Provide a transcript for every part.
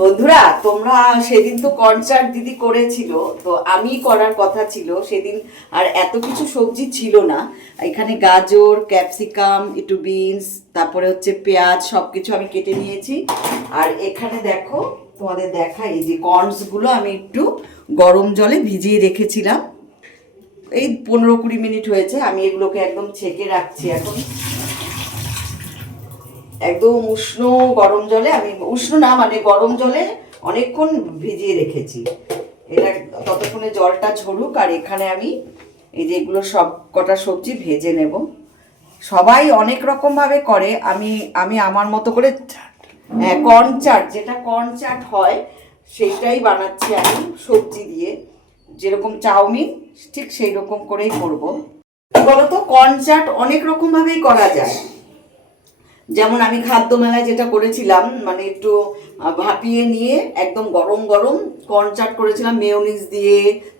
বন্ধুরা, তোমরা সেদিন তো কনসার্ট দিদি করেছিল, তো আমি করার কথা ছিল সেদিন। আর এত কিছু সবজি ছিল না। এখানে গাজর, ক্যাপসিকাম, একটু বিনস, তারপরে হচ্ছে পেঁয়াজ, সব কিছু আমি কেটে নিয়েছি। আর এখানে দেখো, তোমাদের দেখাই, এই যে কর্নসগুলো আমি একটু গরম জলে ভিজিয়ে রেখেছিলাম। এই 15-20 মিনিট হয়েছে। আমি এগুলোকে একদম ছেঁকে রাখছি এখন। একদম উষ্ণ গরম জলে, আমি উষ্ণ না মানে গরম জলে অনেকক্ষণ ভিজিয়ে রেখেছি। এটা ততক্ষণে জলটা ঝরুক। আর এখানে আমি এই যে এগুলো সব কটা সবজি ভেজে নেব। সবাই অনেক রকমভাবে করে, আমি আমি আমার মতো করে কর্ন চাট, যেটা কর্ন চাট হয় সেইটাই বানাচ্ছি আমি সবজি দিয়ে। যেরকম চাউমিন ঠিক সেই রকম করেই করব। বলতো, কর্ন চাট অনেক রকমভাবেই করা যায়। যেমন আমি খাদ্য মেলায় যেটা করেছিলাম, মানে একটু ভাপিয়ে নিয়ে একদম গরম গরম কর্ন চাট করেছিলাম মেয়োনিজ দিয়ে,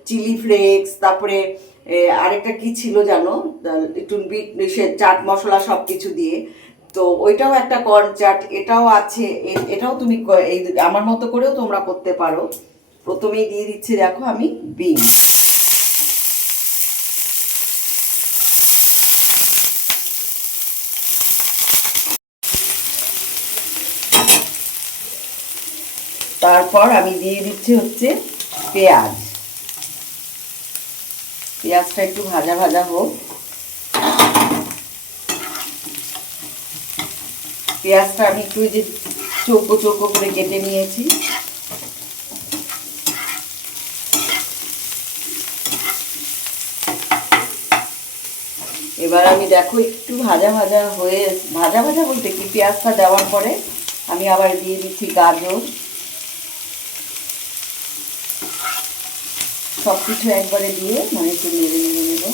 চিলি ফ্লেক্স, তারপরে আরেকটা কি ছিল জানো, একটু বিট চাট মশলা সব কিছু দিয়ে। তো ওইটাও একটা কর্ন চাট, এটাও আছে। এটাও তুমি এই আমার মতো করেও তোমরা করতে পারো। প্রথমেই দিয়ে দিচ্ছি, দেখো আমি বিন। তারপর আমি দিয়ে দিচ্ছি হচ্ছে পেঁয়াজ। পেঁয়াজটা একটু ভাজা ভাজা হোক। পেঁয়াজটা আমি একটু যে চৌকো চৌকো করে কেটে নিয়েছি। এবার আমি দেখো একটু ভাজা ভাজা হয়ে, ভাজা ভাজা বলতে কি, পেঁয়াজটা দেওয়ার পরে আমি আবার দিয়ে দিচ্ছি গাজর। সব কিছু একবারে দিয়ে মানে একটু নেড়ে নেড়ে নেব।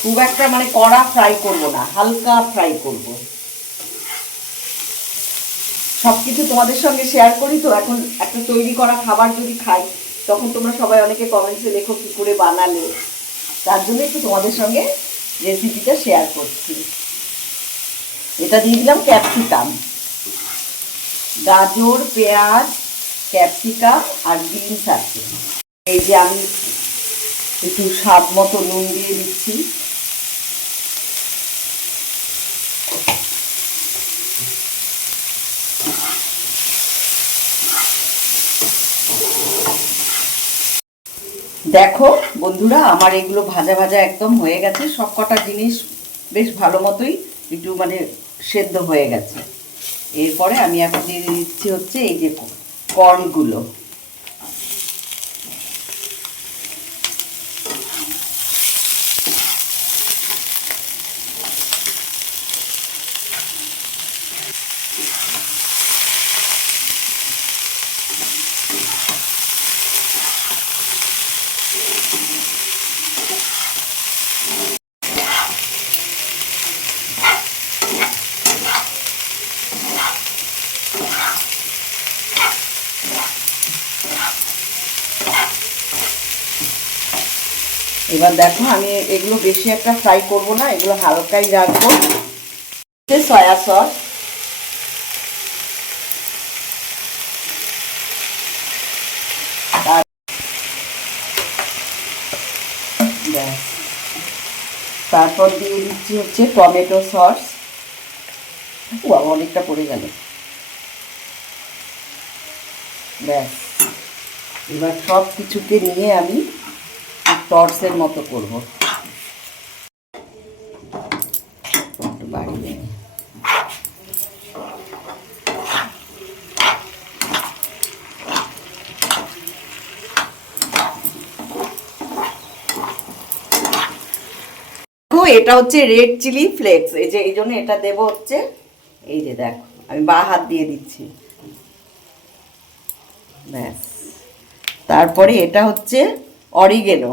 খুব একটা মানে কড়া ফ্রাই করব না, হালকা ফ্রাই করব। সব কিছু তোমাদের সঙ্গে শেয়ার করি তো। এখন একটা তৈরি করা খাবার যদি খাই, তখন তোমরা সবাই অনেকে কমেন্টসে লেখো কী করে বানালে। তার জন্য একটু তোমাদের সঙ্গে রেসিপিটা শেয়ার করছি। এটা দিয়ে দিলাম ক্যাপসিকাম, গাজর, পেঁয়াজ, ক্যাপসিকাম আর বিনস আছে। এই যে আমি একটু স্বাদ মতো নুন দিয়ে দিচ্ছি। দেখো বন্ধুরা, আমার এগুলো ভাজা ভাজা একদম হয়ে গেছে। সব কটা জিনিস বেশ ভালো মতোই একটু মানে সেদ্ধ হয়ে গেছে। এরপরে আমি এখন দিয়ে দিচ্ছি হচ্ছে এই যে কর্নগুলো। এবার দেখো, আমি এগুলো বেশি একটা ফ্রাই করব না, এগুলো হালকাই রাখবো। সয়া সস, তারপর দিয়ে দিচ্ছি হচ্ছে টমেটো সস। অনেকটা পড়ে গেল। ব্যাস, এবার সব কিছুকে নিয়ে আমি টর্চের মতো করব। বাড়ি দেয় এটা হচ্ছে রেড চিলি ফ্লেক্স। এই যে এই জন্য এটা দেবো হচ্ছে, এই যে দেখো আমি বা হাত দিয়ে দিচ্ছি। ব্যাস, তারপরে এটা হচ্ছে অরিগেনো।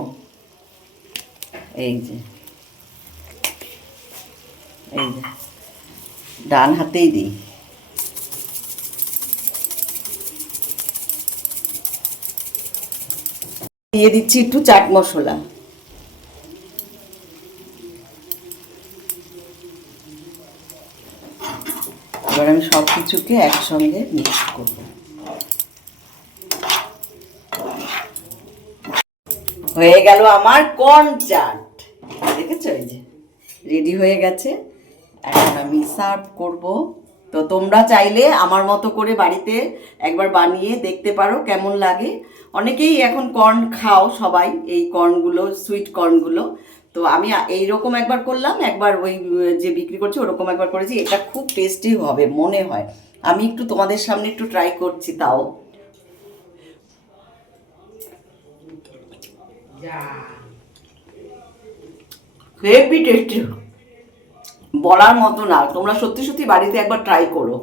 এই যে এই যে ডান হাতেই দিই। দিয়ে দিচ্ছি একটু চাট মশলা। এবার আমি সব কিছুকে একসঙ্গে মিক্স করব। হয়ে গেল আমার কর্ন চাট, দেখেছো? এই যে রেডি হয়ে গেছে, এখন আমি সার্ভ করব। তো তোমরা চাইলে আমার মতো করে বাড়িতে একবার বানিয়ে দেখতে পারো কেমন লাগে। অনেকেই এখন কর্ন খাও সবাই, এই কর্নগুলো, সুইট কর্নগুলো। তো আমি এইরকম একবার করলাম, একবার ওই যে বিক্রি করছে ওরকম একবার করেছি। এটা খুব টেস্টি হবে মনে হয়। আমি একটু তোমাদের সামনে একটু ট্রাই করছি, তাও হেভি টেস্টি, বলার মতো না। তোমরা সত্যি সত্যি বাড়িতে একবার ট্রাই করো।